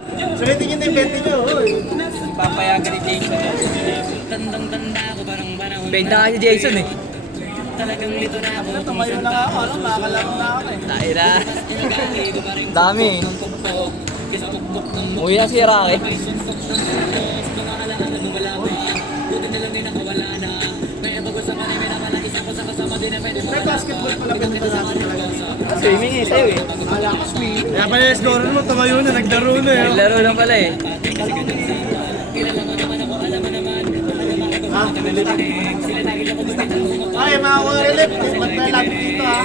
Sulitin nyo na yung 20 nyo. Papayagan ni Jason. Tandang-tanda ko parang panahon. Benta ka si Jason eh. Talagang lito na ako. Tumayo na nga ako, alam, makakalaro na ako eh. Tayo na. Dami eh. Uwi na si Rocky. May basketball pala pinito natin talaga. Swimming eh, sa'yo eh. Kala ko sweet. Kaya pala yung score mo, tumayo na, naglaro na eh. Naglaro lang pala eh. Ha? Ay, mga relip. Ba't na lapit dito ha?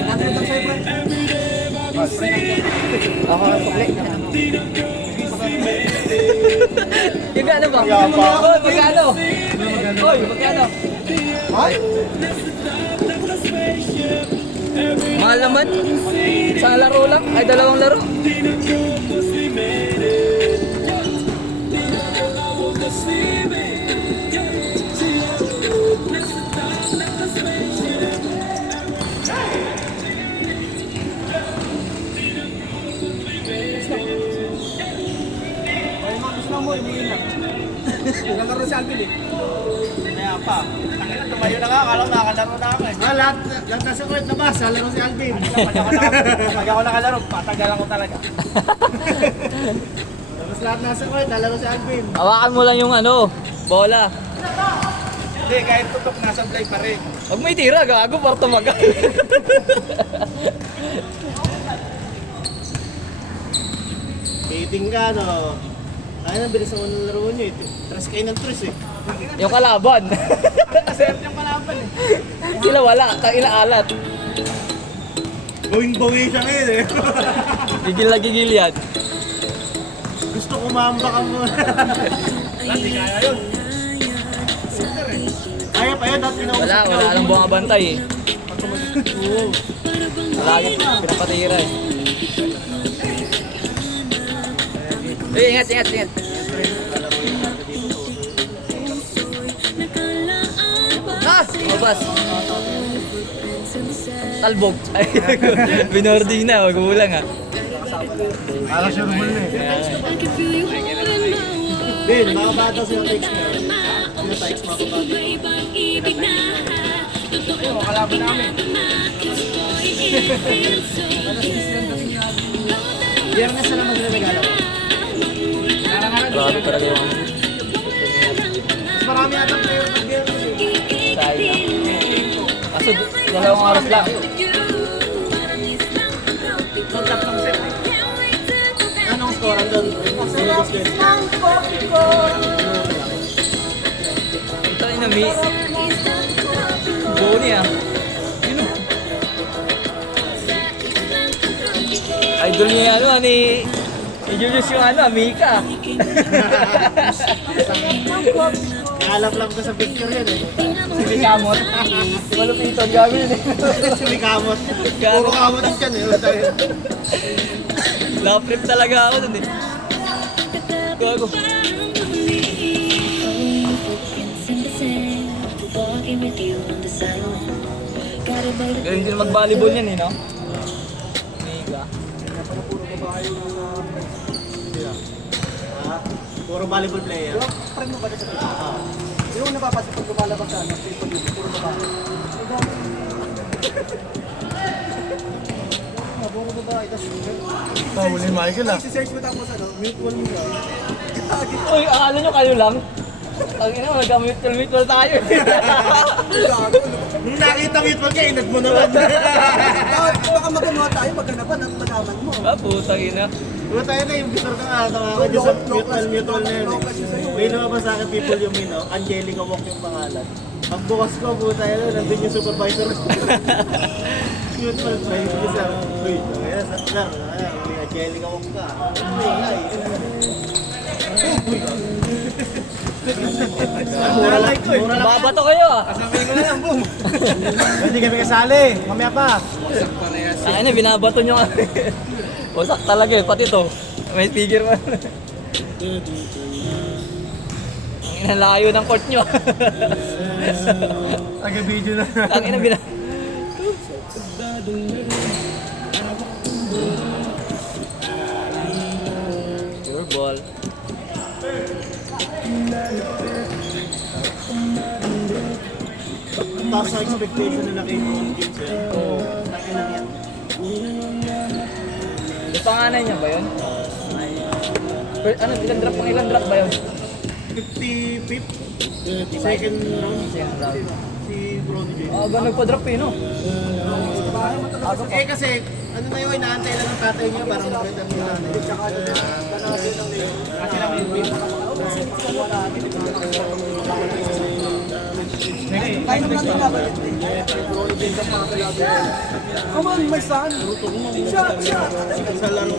Ano ito sa'yo, bro? Ako ang sukli. Yung gano ba? Yapa. Oh, magkano? Oy, magkano? Ay? Mahal naman. Sa laro lang. Ay, dalawang laro. Ay, mga gusto mo, imingin lang. Naglaro si Alvin eh. Kaya pa. Tangina, tumayo na nga, akala ko nakakalaro na ako eh. Lahat nasa kulit na ba? Salaro si Alvin. Pag ako nakalaro, patagalan ko talaga. Tapos lahat nasa kulit, nalaro si Alvin. Hawakan mo lang yung ano, bola. Hindi, kahit tutok, nasa play pa rin. Huwag may tira, gago, para tumagal. Dating ka, no? Kaya nang bilis ako ng laro niyo eh. Tres kayo ng tres eh. Yung kalaban. Nasert yung kalaban eh. Sila wala, tangina alat. Bawing-bawi siya ngayon eh. Gigil na gigil yan. Gusto kumamba ka mo. Hindi kaya yun. Kaya pa yun, dahil pinausap Wala lang bumabantay eh. Oo. Lagi pinapatira eh. Ingat. Ah! Mabas! Talbog. Ay, binording na, wag mo lang ah. Parang sure mo na eh. Ben, mga bata sila text mo. Sino text mga bata? Ayun, kalaban namin. Biyernes na naman sila nag-alaw. Grabe talaga yung Mas marami atang player ng biyernes eh. sayang. Kaso dalawang oras lang. Tatlong set eh. Anong score doon? Sinigos din. Ito yung nami. Boni ah. Idol niya yung ano ni Julius yung ano, Mika. Nalap-lap ko sa picture yun eh. Si Mikamot. Si Malupiton gawin eh. Si Mikamot. Puro kamot ang tiyan eh. Love trip talaga ako dun eh. Gago. Galing din mag-volleyball yan eh, no? Mika. Puro volleyball player. Friend mo ba sa pila? Yung napapansin pag lumalabas sa ano, puro babae. Puro babae, tas Huli Michael ah. search mo tapos ano, mutual mo ba? Uy, akala nyo kayo lang? Ang ina, nagka-mutual tayo. Nung nakita mo yung pagkainag mo naman. Baka maganawa tayo, maganapan ang malaman mo. Ah, putang ina. Diba tayo na yung gitar ka nga, tawa ka dyan sa mutual na yun eh. May lumabas sa akin people yung mino, Angelica Walk yung pangalan. Pagbukas ko, puta yun, nandun yung supervisor. Mutual play, isa. Uy, kaya sa laro, may Angelica Walk ka. Ano yun nga eh. Mura lang ko eh. Babato kayo ah. Kasabihin ko na lang, boom. Hindi kami kasali, mamaya pa. Ang ina, binabato nyo kami. Wasak talaga eh, pati to. May speaker man. Ang ina, layo ng court nyo. Taga-video na. Ang ina, Pure ball. Taas sa expectation nila kay Ron James eh. Oo. Laki lang yan. Yung panganay niya ba yun? Ano, ilang drop ba yun? 55th, second round. Second round. Si Ron James. Ah, ganun pa drop eh, no? Eh kasi, ano na yun, inaantay lang ng tatay niya, parang maganda ng nanay. Kasi lang yung win. Tayo naman natin nabalik. Come on, my son. Shot. Sa laro.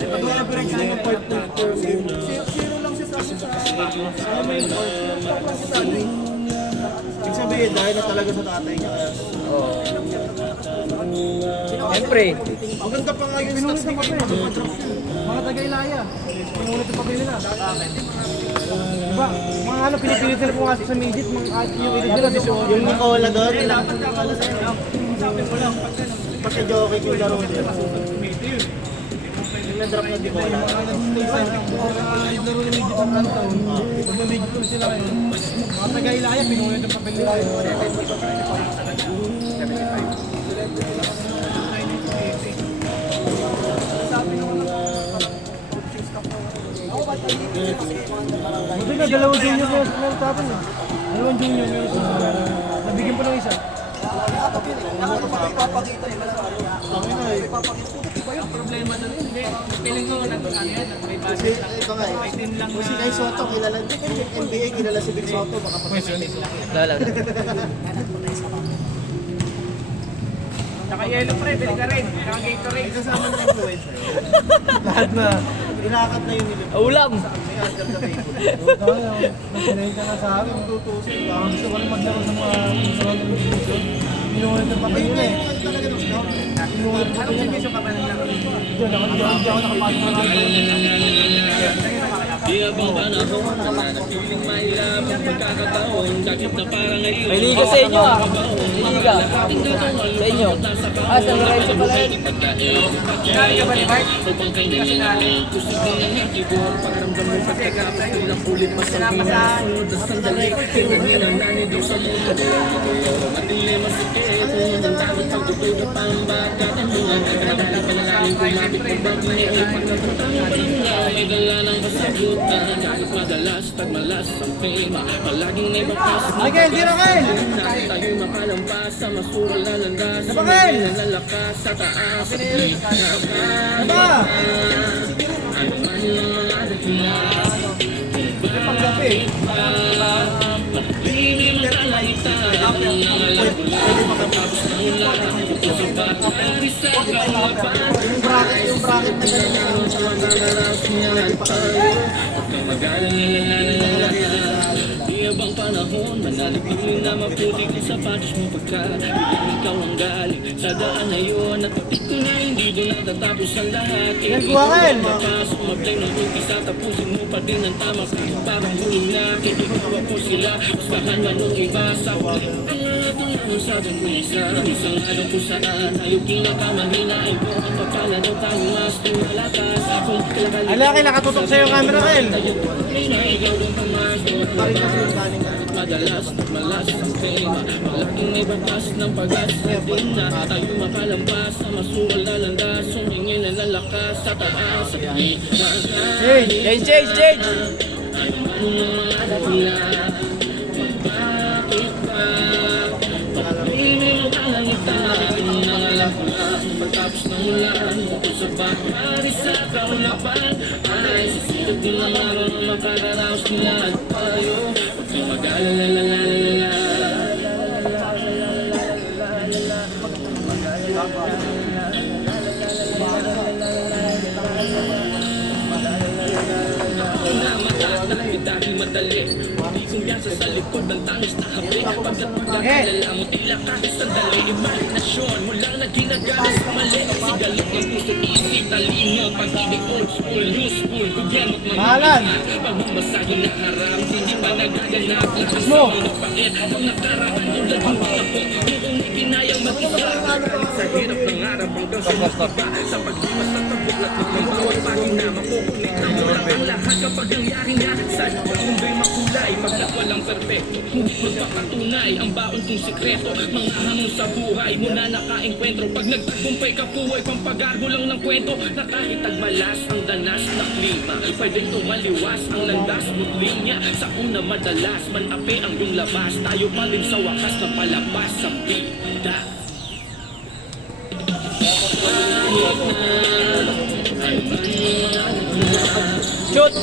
Nag-average siya ng 5 per game. Zero lang siya sa akin sa... Ano yung ibig sabihin, dahil na talaga sa tatay niya. Oo. Siyempre. Maganda pa nga yung stats ni Kim. Mga taga-Ilaya. Pinulit yung pabili nila. Diba? Mga ano, pinipilit nila pumasok sa midget. Mga yung ilig nila. Yung Nicola doon, kailangan ng Nicola sa inyo. Sabi mo lang, pagka joke yung laro niya. Yung na-drop na Nicola. Yung laro ng midget ang taon. Pag midget ko sila ngayon. Mga taga-Ilaya, pinulit yung pabili nila. Buti na, dalawang junior meron tapon eh. Dalawang junior meron sa nabigyan pa ng isa. Problema na rin. Hindi. Piling ko may Kasi ito nga eh. Si Kai Soto, kilala NBA, kilala si Big Soto, baka pag-finish lang. Lala. Saka yellow pre, bili ka rin. Saka Gatorade. Kasama na influencer. Lahat na. Inakap na yung nilip. Ulam! May answer sa table. Nagpinayin ka na sa akin. Tutusin. Gusto ko rin maglaro sa mga surrounding division. Pinulit ng papel Ayun nila na eh. yung ano talaga ng scout. Pinulit ng papel nila. Gusto ka ba ng laro? Diyan ako, hindi ako nakapasok na ako. May liga sa inyo ah. May liga. Sa inyo. Ah, sa Lorenzo pala yun. Nari ka ba ni Mark? Kasi nari. Sinama sa... May dala ng kasagutan kahit madalas pagmalas ang pema palaging may bakas Miguel, di Raquel! tayo makalampas sa masural na landas Raquel! nalalakas sa taas at di Aba! ano man ang mga dakila Paggabi. pag-ibig na kalayta ang mga tapos na mula ito sa pag-ari sa kalaban Yung bracket na ganyan. Di abang panahon, manalipiling na maputi kung sapatos mo pagka ikaw ang galing sa daan na yun. At kapit ko na hindi doon natatapos ang lahat. Nagkuwakan! Mapasok, mag-play ng umpisa, tapusin mo pa din ang tama. Parang huling na, kinikiwa ko sila. Pustahan man nung iba sa huli. Ang lahat ng naman sa ating isa. Isang araw kung saan, ayaw kinakamahina. Ay ko, ang papala daw tayo mas tumalakas. Kung kalakali. Ala, nakatutok sa'yo yung camera, Raquel. Ikaw doon pumasok. Parin kasi yung galing na. Madalas, malas ang tema malaking may batas ng pag-as din na tayo makalampas sa masuwal na landas sumingin na lalakas sa taas at di Change! bakit ba pag-ibig mo kalangitan ang alam ko lang pagtapos ng ulan bukod sa bakari sa kaulapan ay sisikap din ang araw na makakaraos nila at tayo huwag mag-alala. Dahil madali, hindi kumpiyansa sa likod ng tamis na hapit pagdating kilala mo tila kahit sandali imahinasyon mo lang na ginagalas sa mali sigalot ng puso isip talino pag-ibig old school new school gobyerno at Mahalan. pagmamasagin na harap hindi pa nagaganap lakas mo pangit ang nakaraan yung laging mga po yung may ginayang mag-isa sa hirap ng harap hanggang sa magpapa sa pagdiwas at pagbuklat ng bawat pagina makukulit ang oras ang lahat kapag nangyari nga sa munda'y makulay pagkat walang perfecto hindi magpapatunay ang baon kong sikreto mga hamon sa buhay muna nakaengkwentro pag nagtagumpay ka po ay pampagarbo lang ng kwento na kahit tagmalas ang danas na klima pwedeng tumaliwas ang landas mo't linya sa una madalas manapi ang yung labas tayo pa din sa wakas na palabas sa bida. Shoot!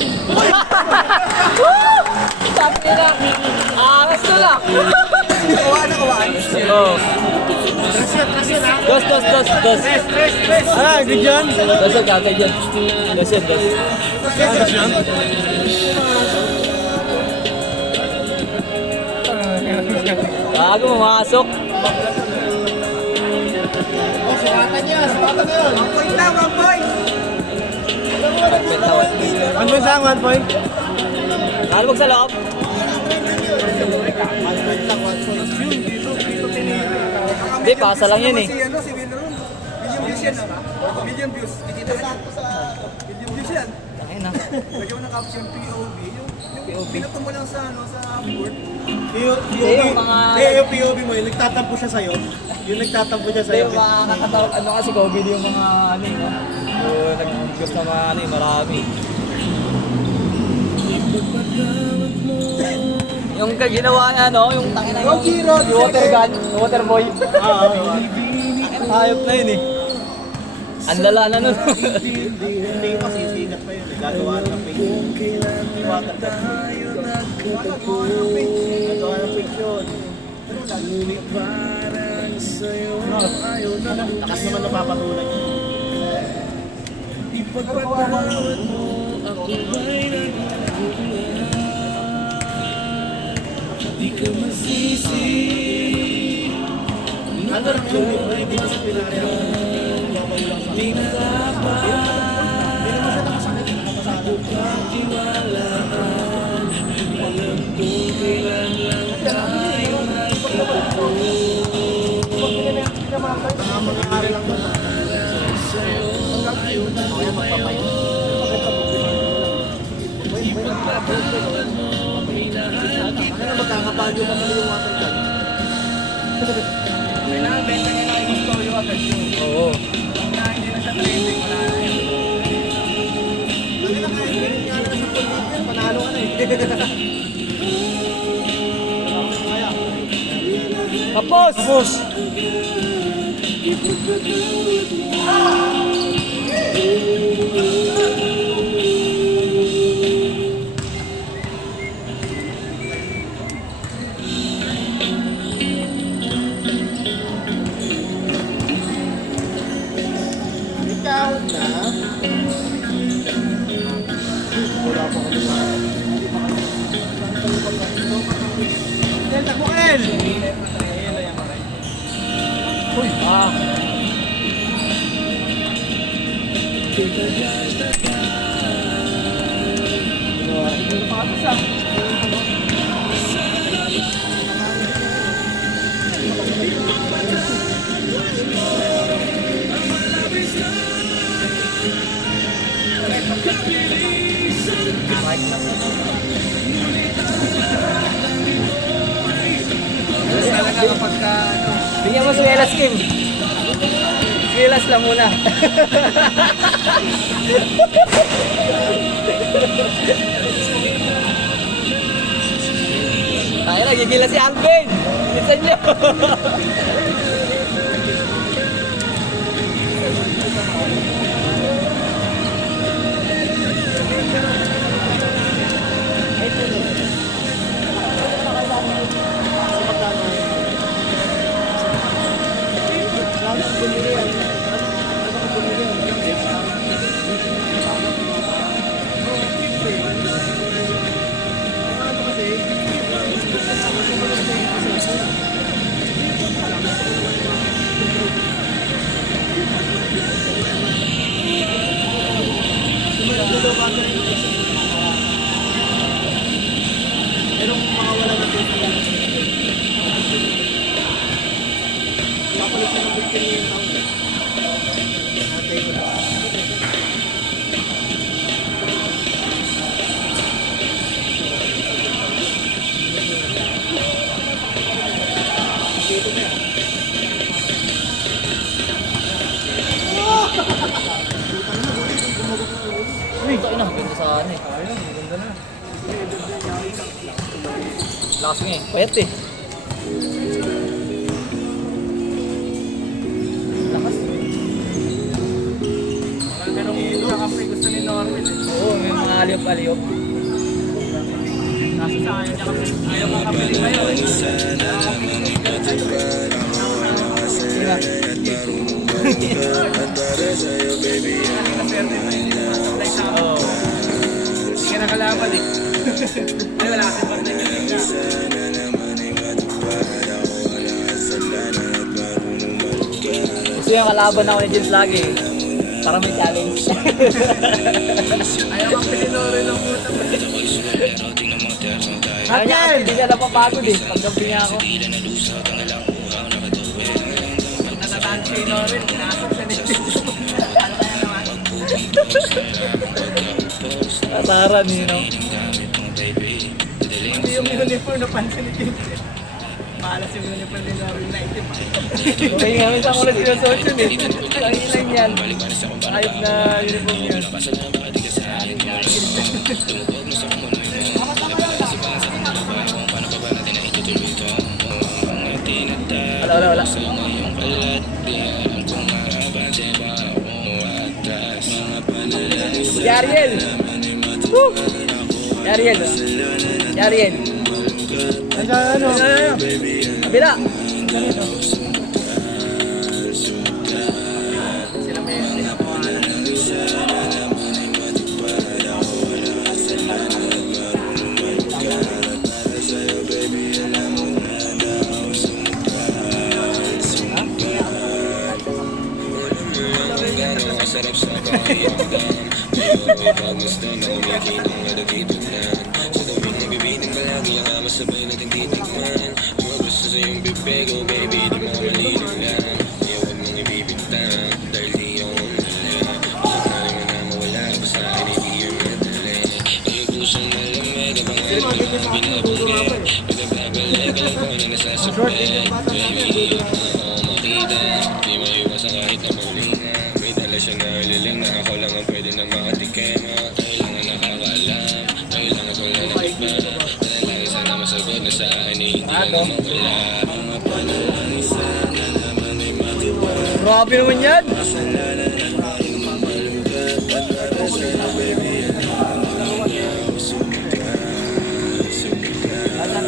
Sabi nila, angas na lang. Oo. Dos. Ah, good yan. Dos yung kakay dyan. Dos. Bago mamasok. Oh, sukatan niya yun. 1 point lang, 1 point. 1 point lang, 1 point. Nalabog sa loob. Hindi, pasa lang yun eh. Si Wilron, million views yan. Million views. Kikita ka million views yan. Ayun na. Lagyan mo ng caption POV. Yung pinato mo lang sa board. Yung mga- Yung POV mo, yung nagtatampo siya sa'yo. Yung nagtatampo siya sa'yo. Yung mga nakatawag, ano kasi COVID yung mga ano eh, no? Yung nag-gusto mga ano eh, marami. Yung ginawa niya, no? Yung tangina yung water gun, yung water boy. Hayop na yun eh. Ang lala na nun. Hindi pa, sisigat pa yun. Gagawa ng page. Water gun. Gagawa ng page yun. Lakas naman napapatulan yun. Ano lang yung hindi disiplinarya? Hindi naman siya nakasakit. Mangyayari lang doon. Kaya magpapayo. Ano magkakapagyo pa yung water gun? May nakabenta nga na yung story agad yun. Oo. Na hindi na siya trending, wala na yun. Hindi na kaya ganit nga na sa pag-ibig. Panalo ka na eh. Tapos! Ikaw na. Wala pa kami na. El, takbo ka, El! Uy! Ah! Talaga kapag ka, Bigyan mo swelas, Kim. Swelas lang muna. Tayo na, gigila si Alvin. Minsan nyo. Ito ina, ganda sa ano eh. Lakas nga eh, payat eh. Lakas. Ganong kakape gusto ni Norman eh. Oo, may mga aliyop-aliyop. Nasa sa ayaw niya kasi. Ayaw kong kapili kayo eh. Sila. Oo. Hindi ka nakalaban eh. Ay, wala kasi partner niya. Gusto yung kalaban ako ni James lagi eh. Para may challenge. Ayaw kang pilinore ng puta. Ayaw niya kasi hindi siya napapagod eh. Paggampi niya ako. Natataan si Norman. Pinasok siya ni Ano kaya naman? Tataran eh, no? Hindi yung uniform na pansin ni James eh. Malas yung uniform ni Norman na itim. Okay nga, minsan ko na sinusuot yun eh. Ang ilan yan. Ayop na uniform yun. Wala. Si Ariel! Woo! Si Ariel! Si Ariel! Ano? Kabila! Sarap sa pakiramdam. May pag-gusto na kumikitang malagitog lang. Sa tubig na bibining palagi ang ama sabay natin titigman. Mga gusto sa iyong bibig, oh baby, di mo malinaw lang. Kaya huwag mong ibibintang, dahil di ako umalang. Isip na rin mo na mawala, basta akin hindi yun madali. Pagay pusong malamig, abang araw na binaburin. Pagkababalik, alam ko na nasasabay. Baby, ako makita, di maiwasan kahit na malinga. May dala siya na ililing na ako lang ang pwede na makatikim. Kailangan nakakaalam, kailangan ko lang na iba. Lagi sana masagot na sa akin eh, hindi lang naman wala. Mga panulan, sana naman ay matiwala. Grabe naman yan!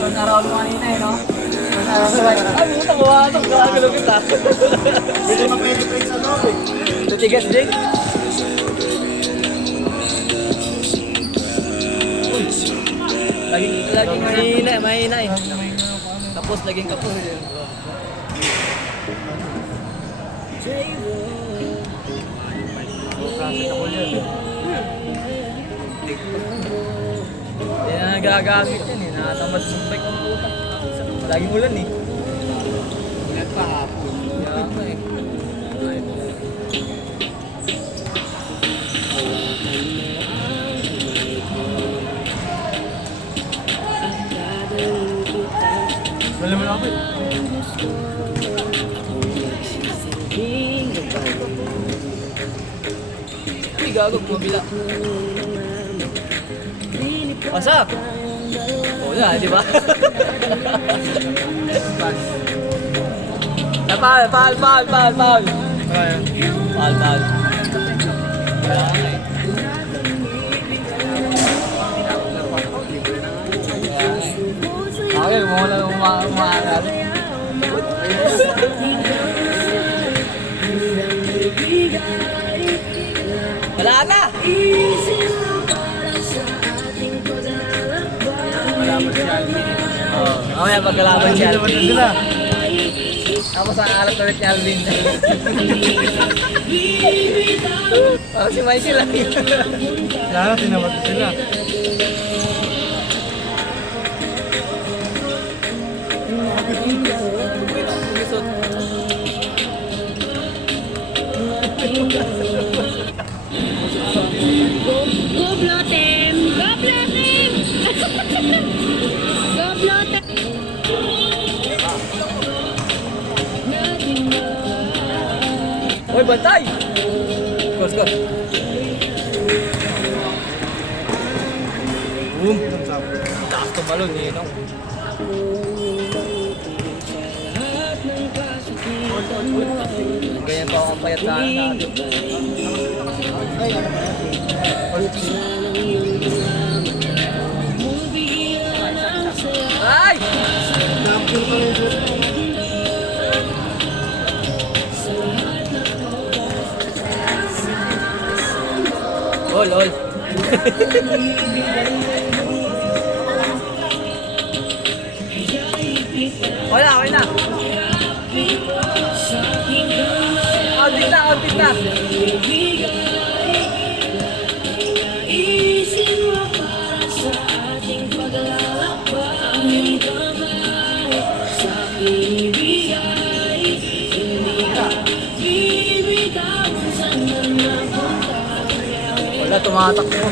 Ang araw mo kanina eh, no? Ay, puta ko ha! Itong gagalo kita! Hindi ma-penetrate sa loob eh. Tutigas, Jake! Laging mahina eh. Tapos, laging kapos. Hindi na nagagamit yan eh. Nakatamad sa bike ng puta. Laging ulan eh. Ulan pa hapon. Kaya nga eh. Wala mo lang ako. Ay, gagawin mo bila. Wasak! Oo na, di ba? Paul! Paul! Wala nga eh. Okay, mo na umaangal. Wala na! Malaman si Alvin eh. Oo, mamaya pagkalaban si Naman na Alvin. sila. Tapos ang alat ulit ni Alvin. Parang si Michael lang. Lalo, tinawag ko sila. Uy, bantay! Score. Boom! Taas tumalon, eh, no? Ganyan pa ako ang payat natin. Ay! Ol. Wala. Kontik na. Wala, tumatakbo.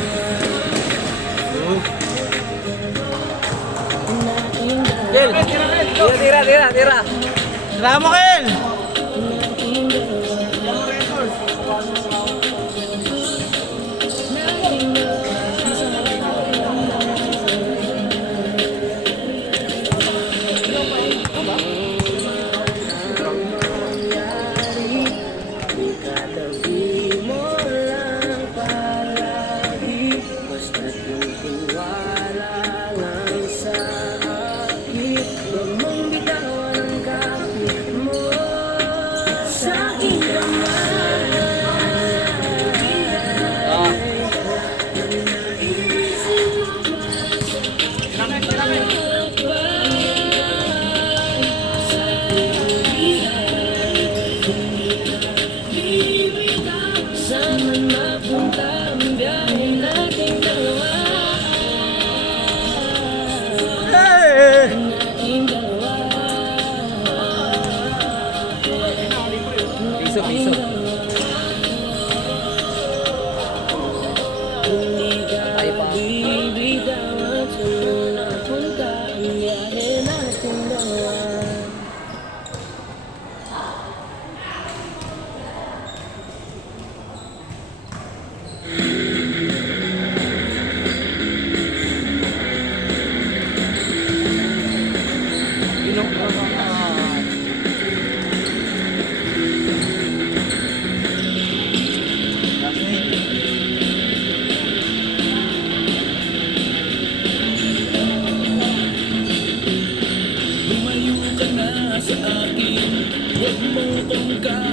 Del, tira. Tira mo, Kel! Piso. Tayo pa.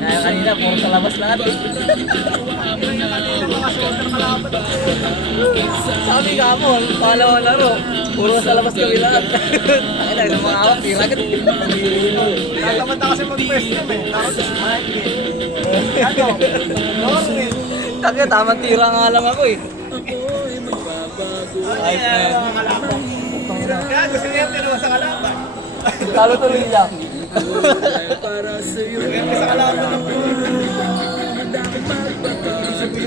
Kaya kanina, puro sa labas lahat eh. Sabi ka mo, pangalawang laro, puro sa labas kami lahat. Ay lang, sa mga awak, tira ka. Tatamad na kasi mag-first game eh. Takot sa smile game. Ano? Norwin. Taka, tamang tira nga lang ako eh. Ayos na yan. Kaya gusto niya tinuwa sa kalaban. Talo tuloy lang. Kaya sa kalaban ng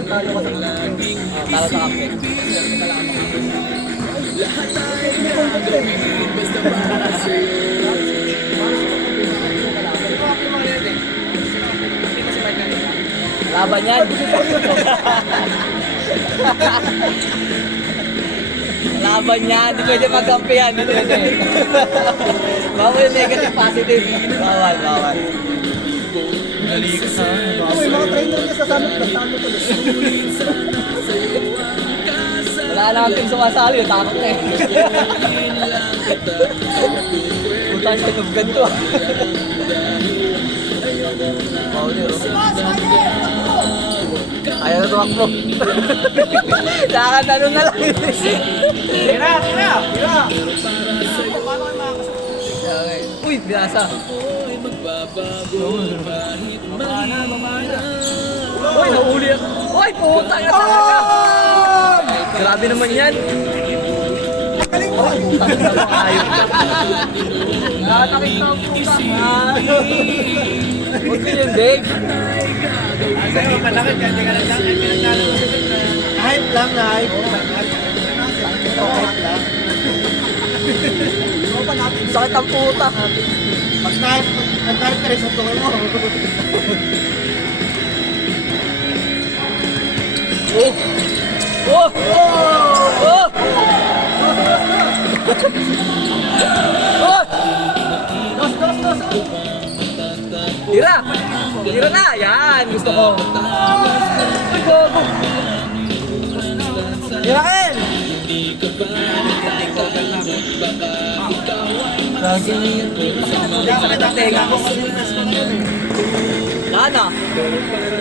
Talo sa kape. Laban yan. Laban yan. Hindi pwede magkampihan. Hindi pwede. Bawal yung negative positive. Bawal. Yung mga trainer niya sa sanot, nagtalo ko. Wala na ang team sumasali. Takot na eh. Punta siya ng ganito. Ayaw na tumakbo. Nakatanong na lang. Tira! Uy, binasa. Uy, nahuli ako. Uy, puta ka talaga. Grabe naman yan. Nakatakit na ang puta. Huwag ko yung dig. Sa'yo, malaki dyan. Hindi ka lang dyan. Pinagdalo mo sa gitna. Hype lang. Sakit ang puta. Pag-type ka rin sa tungo mo. Oh! Oh! Oh! Tira! Tira na! Yan! Gusto ko! Ay, gogo! Tira Ken! Lagi na yan. Sakit ang tenga ko. Wala na.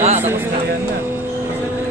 Wala, tapos na.